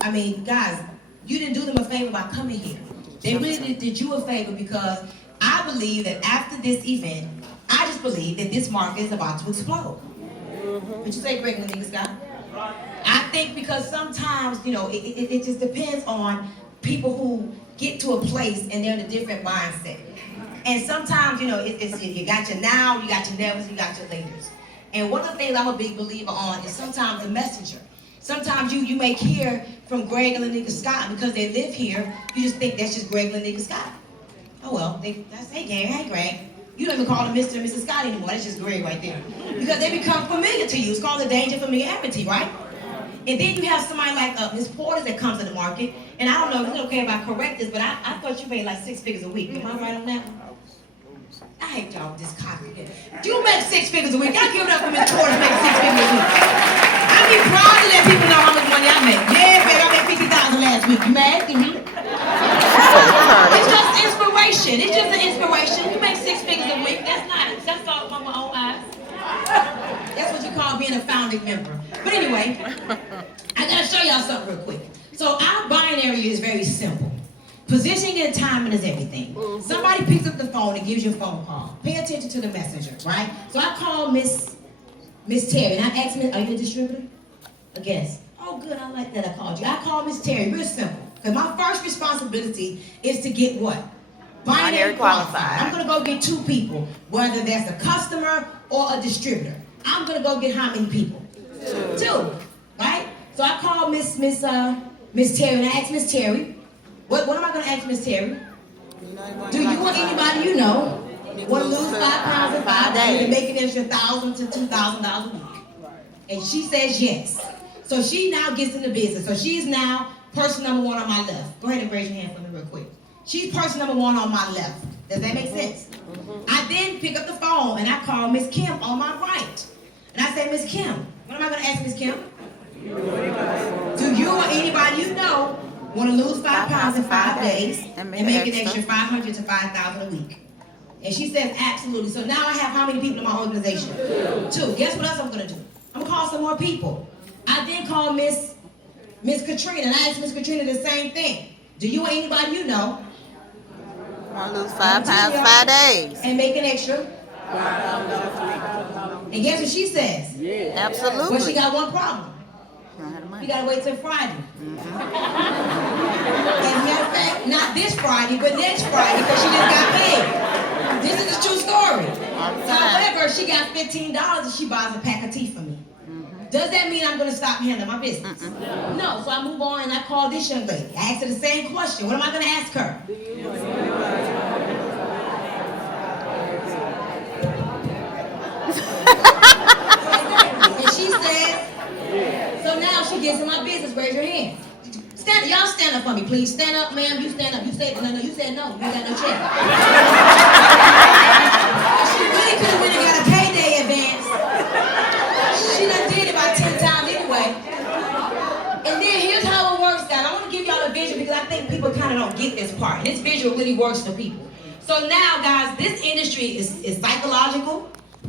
I mean, guys, you didn't do them a favor by coming here. They really did you a favor because I believe that after this event, I just believe that this market is about to explode. Would you say, Greg, nigga Scott? I think because sometimes, it just depends on people who get to a place and they're in a different mindset. And sometimes, it's you got your now, you got your nevers, you got your laters. And one of the things I'm a big believer on is sometimes the messenger. Sometimes you may hear from Greg and the nigga Scott, and because they live here, you just think that's just Greg and the nigga Scott. Oh well, that's hey gang, hey Greg. You don't even call them Mr. and Mrs. Scott anymore. That's just Greg right there. Because they become familiar to you. It's called the danger of familiarity, right? And then you have somebody like Miss Porter that comes to the market, and I don't know if it's okay if I correct this, but I thought you made like 6 figures a week. Am I right on that? I hate y'all with this copy. You make 6 figures a week. Y'all give it up for Miss Porter to make 6 figures a week. I be proud to let people know how much money I make. Yeah, baby, I made 50,000 last week. You mad? Mm-hmm. It's just inspiration. It's just an inspiration. You make 6 figures a week. That's nice. That's all from my own eyes. That's what you call being a founding member. But anyway, I gotta show y'all something real quick. So our binary is very simple. Positioning and timing is everything. Somebody picks up the phone and gives you a phone call. Pay attention to the messenger, right? So I call Miss Terry, and I asked Miss, are you a distributor? A guest. Oh, good, I like that I called you. I called Miss Terry, real simple. Because my first responsibility is to get what? Binary qualified. I'm gonna go get 2 people, whether that's a customer or a distributor. I'm gonna go get how many people? 2, right? So I called Miss Terry, and I asked Miss Terry, what am I gonna ask Miss Terry? Do you or anybody you know want to lose 5 pounds in 5 days and make an extra $1,000 to $2,000 a week? And she says yes. So she now gets into business. So she's now person number 1 on my left. Go ahead and raise your hand for me real quick. She's person number 1 on my left. Does that make sense? I then pick up the phone and I call Miss Kim on my right. And I say, Miss Kim, what am I going to ask Miss Kim? Do you or anybody you know want to lose 5 pounds in 5 days and make an extra $500 to $5,000 a week? And she says, absolutely. So now I have how many people in my organization? 2. Guess what else I'm going to do? I'm going to call some more people. I then call Miss Katrina, and I asked Miss Katrina the same thing. Do you or anybody you know want to lose 5 pounds in 5 days and make an extra? And guess what she says? Yeah. Absolutely. Well, she got one problem. You gotta wait till Friday. As a matter of fact, not this Friday, but next Friday, because she just got paid. This is a true story. However, she got $15 and she buys a pack of tea for me. Does that mean I'm going to stop handling my business? No. So I move on and I call this young lady. I ask her the same question. What am I going to ask her? And she says, so now she gets in my business. Raise your hand. Y'all stand up for me, please. Stand up, ma'am. You stand up. You said no. You said no. You ain't got no check. She really could have went and got a payday advance. She done did it about 10 times anyway. And then here's how it works, guys. I want to give y'all a visual because I think people kind of don't get this part. And this visual really works for people. So now, guys, this industry is psychological,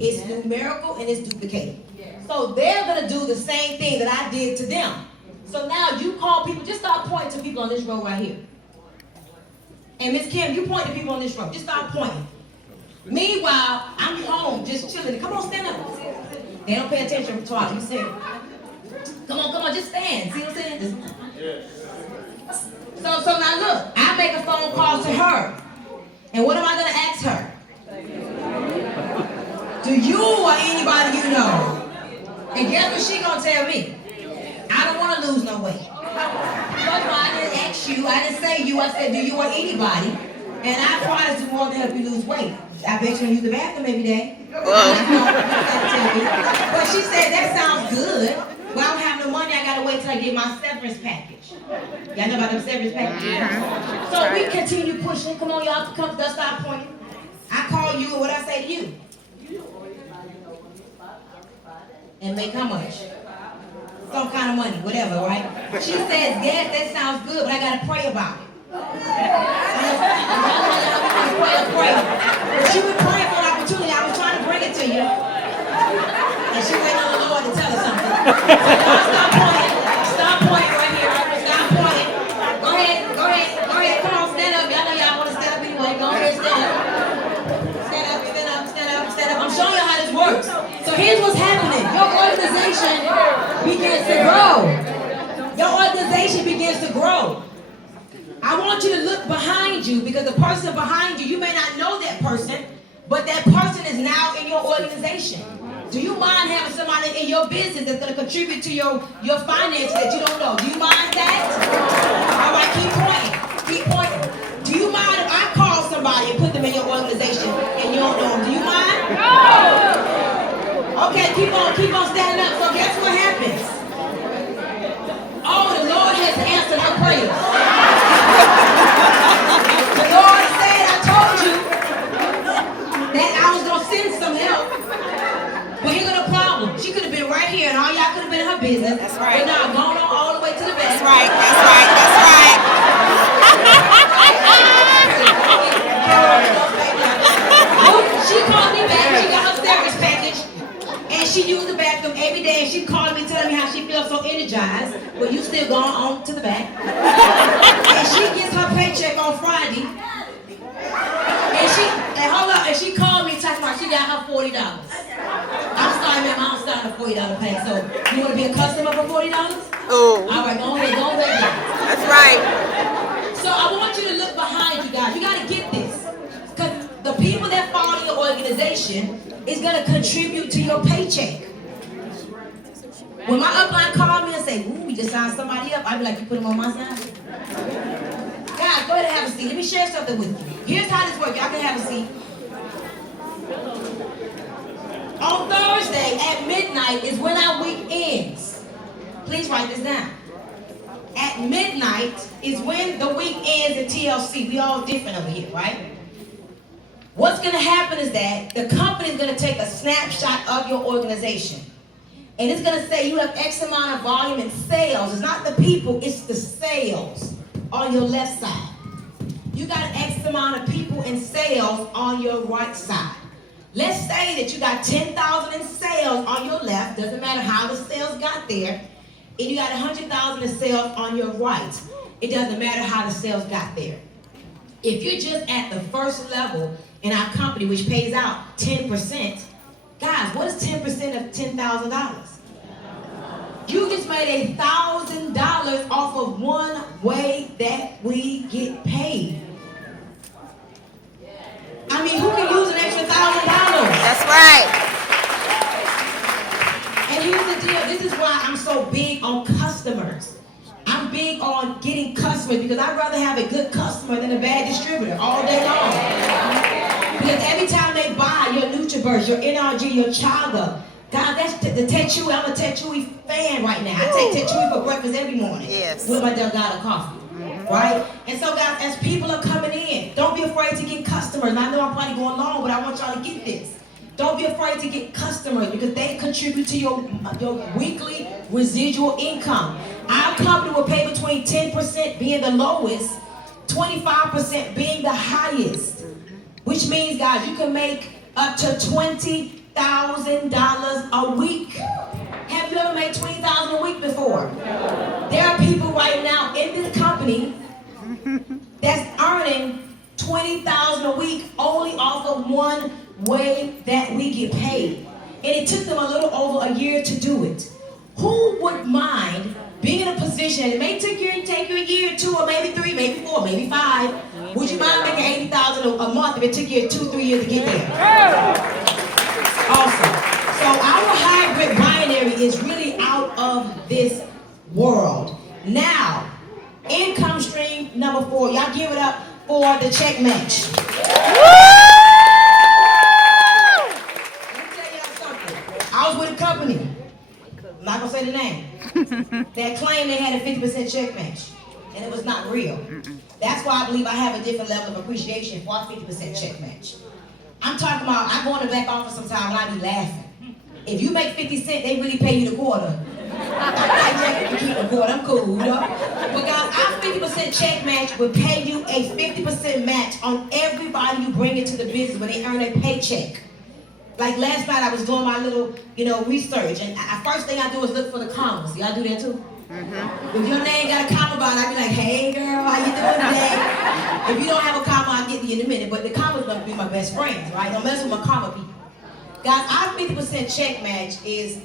it's numerical, and it's duplicated. So they're going to do the same thing that I did to them. So now you call people, just start pointing to people on this row right here. And Miss Kim, you point to people on this row. Just start pointing. Meanwhile, I'm home just chilling. Come on, stand up. They don't pay attention to what you say. Come on, just stand. See what I'm saying? So now look, I make a phone call to her. And what am I going to ask her? Do you or anybody you know? And guess what she going to tell me? I don't want to lose no weight. That's why I didn't ask you. I didn't say you. I said, do you or anybody? And I promise to more than help you lose weight. I bet you use the bathroom every day. But she said, that sounds good. Well, I don't have no money. I got to wait till I get my severance package. Y'all know about them severance packages? So we continue pushing. Come on, y'all. Come, let's stop pointing. I call you, and what I say to you? And make how much? Some kind of money, whatever, right? She says, yes, that sounds good, but I got to pray about it. Pray. But she was praying for an opportunity. I was trying to bring it to you. And she waited on the Lord to tell her something. So stop pointing right here. Stop organization begins to grow. Your organization begins to grow. I want you to look behind you because the person behind you, you may not know that person, but that person is now in your organization. Do you mind having somebody in your business that's going to contribute to your finances that you don't know? Do you mind that? All right, keep pointing. Keep pointing. Do you mind if I call somebody and put them in your organization and you don't know them? Do you mind? No! Okay, keep on standing up. So guess what happens? Oh, the Lord has answered her prayers. The Lord said, I told you that I was going to send some help. But here's the problem. She could have been right here and all y'all could have been in her business. That's right. But now going on all the way to the back. That's right. That's right. That's right. She called me back. She got her service package. And she used the bathroom every day. And she called me telling me how she feels so energized. But you still going on to the back. And she gets her paycheck on Friday. And she called me talking about she got her $40. I'm starting a $40 pay. So you want to be a customer for $40? Oh. All right, go ahead. That's right. So I want you to look behind you guys. You got to get this. Because the people that follow your organization is going to contribute to your paycheck. When my upline called me and say, ooh, we just signed somebody up, I'd be like, you put them on my side? Guys, go ahead and have a seat. Let me share something with you. Here's how this works. Y'all can have a seat. On Thursday at midnight is when our week ends. Please write this down. At midnight is when the week ends in TLC. We all different over here, right? What's going to happen is that the company is going to take a snapshot of your organization. And it's going to say you have X amount of volume in sales. It's not the people, it's the sales on your left side. You got X amount of people in sales on your right side. Let's say that you got 10,000 in sales on your left, doesn't matter how the sales got there, and you got 100,000 in sales on your right. It doesn't matter how the sales got there. If you're just at the first level in our company, which pays out 10%, guys, what is 10% of $10,000? You just made $1,000 off of one way that we get paid. I mean, who can use an extra $1,000? That's right. And here's the deal. This is why I'm so big on customers. I'm big on getting customers because I'd rather have a good customer than a bad distributor all day long. Because every time they buy your NutriBurst, your NRG, your Chaga, God, that's the Tetui. I'm a Tetui fan right now. I take Tetui for breakfast every morning. Yes. With my Delgado coffee. Right? And so, guys, as people are coming in, don't be afraid to get customers. And I know I'm probably going long, but I want y'all to get this. Don't be afraid to get customers because they contribute to your weekly residual income. Our company will pay between 10% being the lowest, 25% being the highest. Which means, guys, you can make up to $20,000 a week. Have you ever made $20,000 a week before? There are people right now in this company that's earning $20,000 a week only off of one way that we get paid. And it took them a little over a year to do it. Who would mind being in a position, and it may take you a year or two, or maybe 3, maybe 4, maybe 5. Would you mind making $80,000 a month if it took you 2-3 years to get there? Awesome. So our hybrid binary is really out of this world. Now, income stream number 4. Y'all give it up for the check match. Let me tell y'all something. I was with a company. I'm not going to say the name. That claimed they had a 50% check match. And it was not real. That's why I believe I have a different level of appreciation for our 50% check match. I'm talking about, I go in the back office sometimes and I be laughing. If you make 50 cents, they really pay you the quarter. I'm keep the quarter, I'm cool, you know? But guys, our 50% check match will pay you a 50% match on everybody you bring into the business when they earn a paycheck. Like last night, I was doing my little, research, and first thing I do is look for the commas. Y'all do that too? If your name got a comma by it, I'd be like, hey girl, how you doing today? If you don't have a comma, I'll get to you in a minute, but the comma's gonna be my best friends, right? Don't mess with my comma people. Guys, our 50% check match is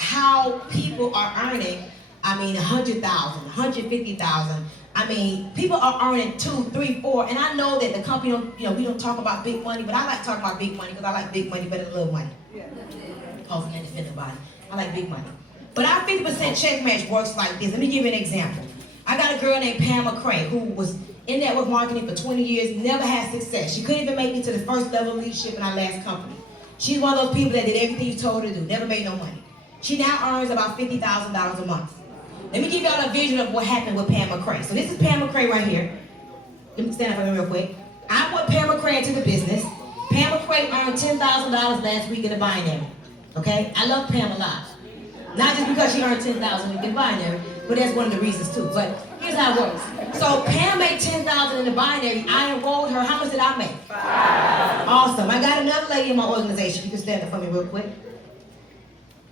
how people are earning, I mean, 100,000, 150,000. I mean, people are earning 2, 3, 4, and I know that the company don't, we don't talk about big money, but I like talking about big money because I like big money better than little money. Hopefully, I defend nobody. I like big money. But our 50% check match works like this. Let me give you an example. I got a girl named Pam McCray who was in network marketing for 20 years, never had success. She couldn't even make it to the first level of leadership in our last company. She's one of those people that did everything you told her to do, never made no money. She now earns about $50,000 a month. Let me give y'all a vision of what happened with Pam McCray. So this is Pam McCray right here. Let me stand up for me real quick. I put Pam McCray into the business. Pam McCray earned $10,000 last week in the binary. Okay? I love Pam a lot. Not just because she earned $10,000 in the binary, but that's one of the reasons too. But here's how it works. So Pam made $10,000 in the binary. I enrolled her. How much did I make? 5. Awesome. I got another lady in my organization. You can stand up for me real quick.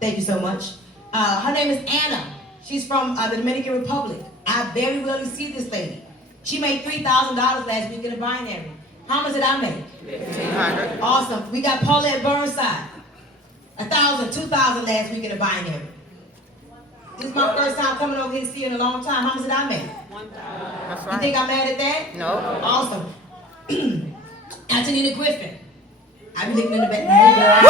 Thank you so much. Her name is Anna. She's from the Dominican Republic. I very rarely see this lady. She made $3,000 last week in the binary. How much did I make? $1,500. Awesome. We got Paulette Burnside. $1,000, $2,000 last week in the binary. This is my first time coming over here to see you in a long time. How much did I make? $1,000. That's right. You think I'm mad at that? No. Awesome. Antonina Griffin. I be looking in the back.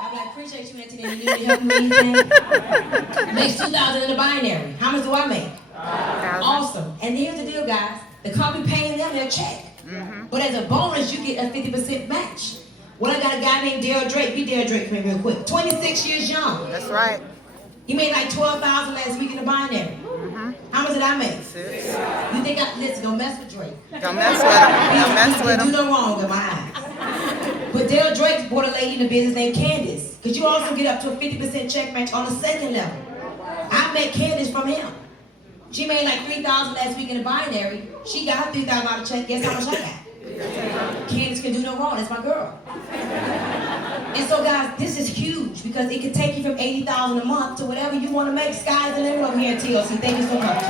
I'm like, appreciate you, Antonina. You need help me with anything? Makes $2,000 in the binary. How much do I make? Awesome. And here's the deal, guys. The company paying them their check. But as a bonus, you get a 50% match. Well, I got a guy named Daryl Drake. Be Daryl Drake for me real quick. 26 years young. That's right. He made like $12,000 last week in the binary. How much did I make? 6. You think listen, don't mess with Drake. Don't mess with him. Don't mess with him. Do no wrong in my eyes. But Daryl Drake brought a lady in the business named Candace. Because you also get up to a 50% check match on the second level. I met Candace from him. She made like $3,000 last week in the binary. She got her $3,000 check. Guess how much I got? Candace can do no wrong. That's my girl. And so, guys, this is huge because it can take you from $80,000 a month to whatever you want to make. Sky's the limit over here at TLC. Thank you so much.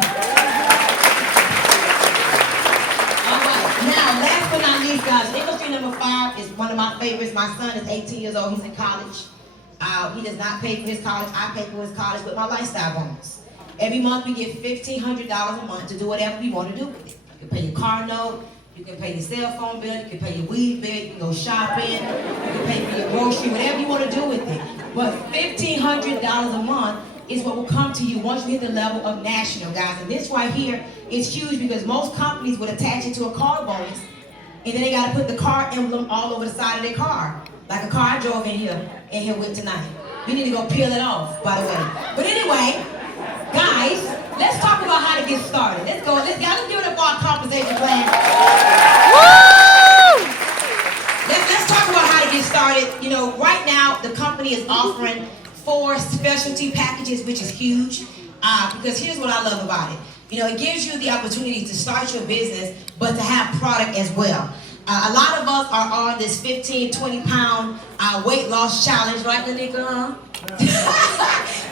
All right. Now, last but not least, guys, industry number 5 is one of my favorites. My son is 18 years old. He's in college. He does not pay for his college. I pay for his college with my lifestyle bonus. Every month we get $1,500 a month to do whatever we want to do with it. You can pay your car note. You can pay your cell phone bill, you can pay your weed bill, you can go shopping, you can pay for your grocery, whatever you want to do with it. But $1,500 a month is what will come to you once you hit the level of national, guys. And this right here is huge because most companies would attach it to a car bonus, and then they got to put the car emblem all over the side of their car. Like a car I drove in here with tonight. You need to go peel it off, by the way. But anyway, guys, let's talk about how to get started. Let's go. Let's give it up for our compensation plan. Woo! Let's talk about how to get started. You know, right now the company is offering 4 specialty packages, which is huge. Because here's what I love about it. You know, it gives you the opportunity to start your business, but to have product as well. A lot of us are on this 15, 20-pound weight loss challenge, right, Lanika?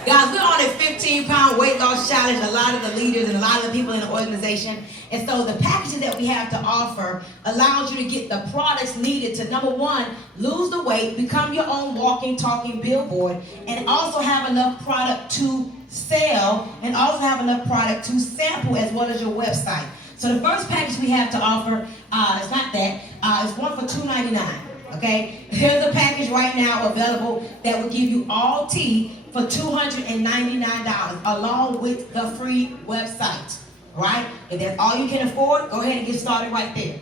Guys, we're on a 15-pound weight loss challenge, a lot of the leaders and a lot of the people in the organization. And so the packages that we have to offer allows you to get the products needed to, number 1, lose the weight, become your own walking, talking billboard, and also have enough product to sell, and also have enough product to sample as well as your website. So the first package we have to offer, it's not that, it's one for $2.99. Okay, here's a package right now available that will give you all tea for $299 along with the free website, right? If that's all you can afford, go ahead and get started right there.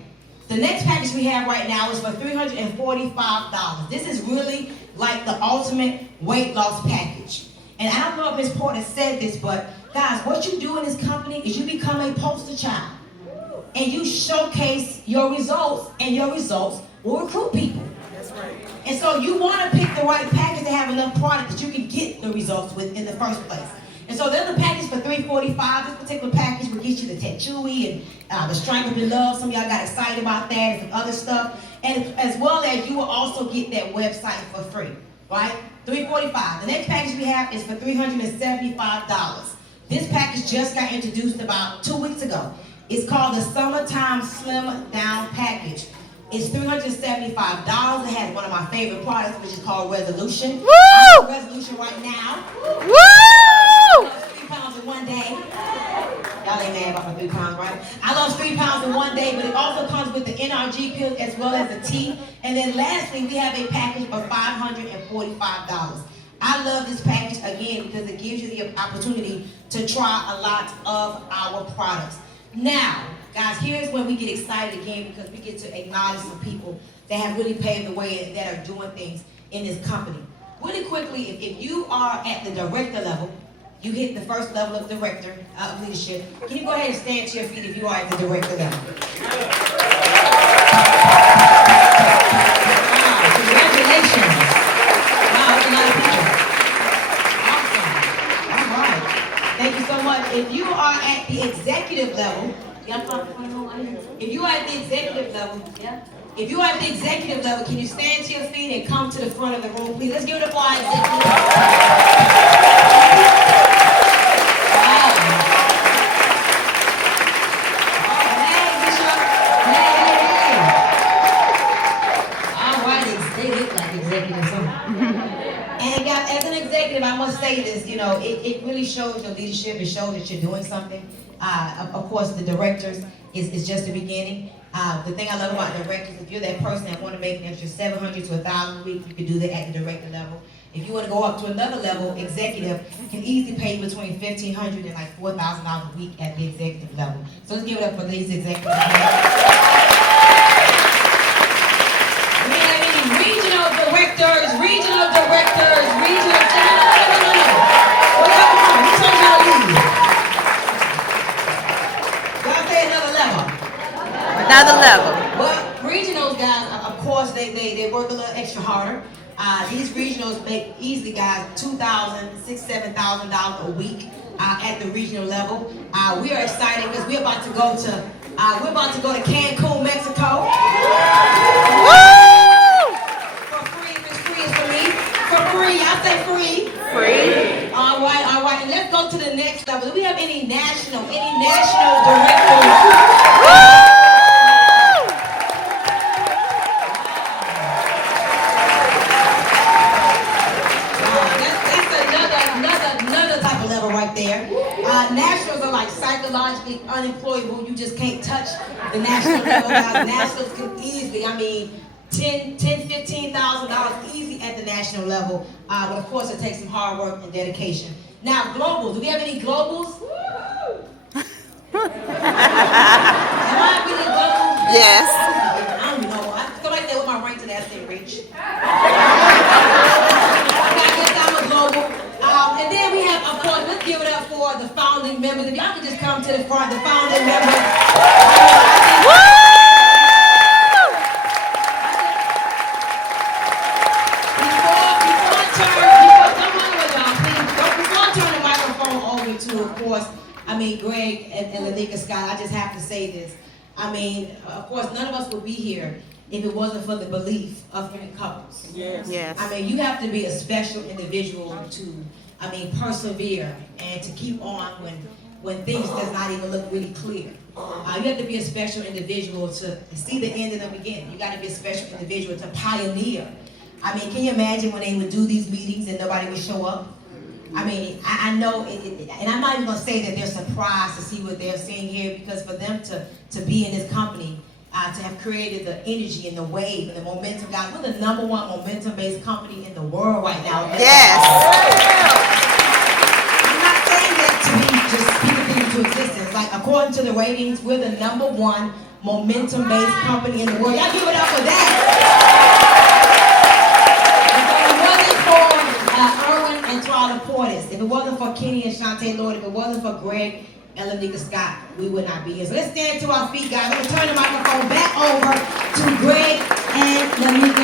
The next package we have right now is for $345. This is really like the ultimate weight loss package. And I don't know if Ms. Porter said this, but guys, what you do in this company is you become a poster child. And you showcase your results, and your results will recruit people. That's right. And so you want to pick the right package to have enough product that you can get the results with in the first place. And so there's a package for $345. This particular package will get you the Tetchui and the Strength of Your Love. Some of y'all got excited about that and some other stuff. And as well as you will also get that website for free, right? $345. The next package we have is for $375. This package just got introduced about 2 weeks ago. It's called the Summertime Slim Down Package. It's $375. It has one of my favorite products, which is called Resolution. Woo! I'm on Resolution right now. Woo! 3 pounds in one day. Y'all ain't mad about my 3 pounds, right? I lost 3 pounds in one day, but it also comes with the NRG pills as well as the tea. And then lastly, we have a package of $545. I love this package again because it gives you the opportunity to try a lot of our products. Now, guys, here's when we get excited again because we get to acknowledge some people that have really paved the way and that are doing things in this company. Really quickly, if you are at the director level, you hit the first level of director of leadership. Can you go ahead and stand to your feet if you are at the director level? Wow, congratulations. Wow, that's a lot of people. Awesome. All right. Thank you so much. If you are at the executive level, if you are at the executive level, if you are at the executive level, can you stand to your feet and come to the front of the room, please? Let's give it up for our executive. Wow. Oh, hey, Bishop. Hey. All right, they look like executives. And guys, as an executive, I must say this, you know, it really shows your leadership. It shows that you're doing something. Of course, the directors is just the beginning. The thing I love about directors, if you're that person that want to make an extra $700 to $1,000 a week, you can do that at the director level. If you want to go up to another level, executive can easily pay you between $1,500 and like $4,000 a week at the executive level. So let's give it up for these executives. We have any regional directors, regional directors, regional. No. Who told y'all to leave? Y'all say another level. Another level. Well, regionals, guys, of course, they work a little extra harder. These regionals make easily, guys, $2,000, $6,000, $7,000 a week at the regional level. We are excited because we're about to go to Cancun, Mexico. Woo! For free, if it's free, it's for me. For free, I say free. Free. All right, and let's go to the next level. Do we have any national directors? Nationals are like psychologically unemployable. You just can't touch the national level. Nationals can easily, $15,000 easy at the national level. But of course, it takes some hard work and dedication. Now, globals. Do we have any globals? Am I really global? Yes. I don't know. Somebody say what my rank today. I say rich. I guess I'm a global. And then we have, of course, let's give it up for the founding members. If y'all could just come to the front, the founding members. Before I turn the microphone over to, of course, Greg and Lanika Scott, I just have to say this. Of course, none of us would be here if it wasn't for the belief of human couples. Yes. You have to be a special individual to, persevere and to keep on when things does not even look really clear. You have to be a special individual to see the end and the beginning. You got to be a special individual to pioneer. Can you imagine when they would do these meetings and nobody would show up? I know, and I'm not even going to say that they're surprised to see what they're seeing here, because for them to be in this company, to have created the energy and the wave and the momentum, guys, we're the #1 momentum-based company in the world right now. Yes. I'm not saying that to be just speaking things into existence. Like, according to the ratings, we're the #1 momentum-based company in the world. Y'all give it up for that. If it wasn't for Kenny and Shantae Lord, if it wasn't for Greg and Lanika Scott, we would not be here. So let's stand to our feet, guys. I'm going to turn the microphone back over to Greg and Lanika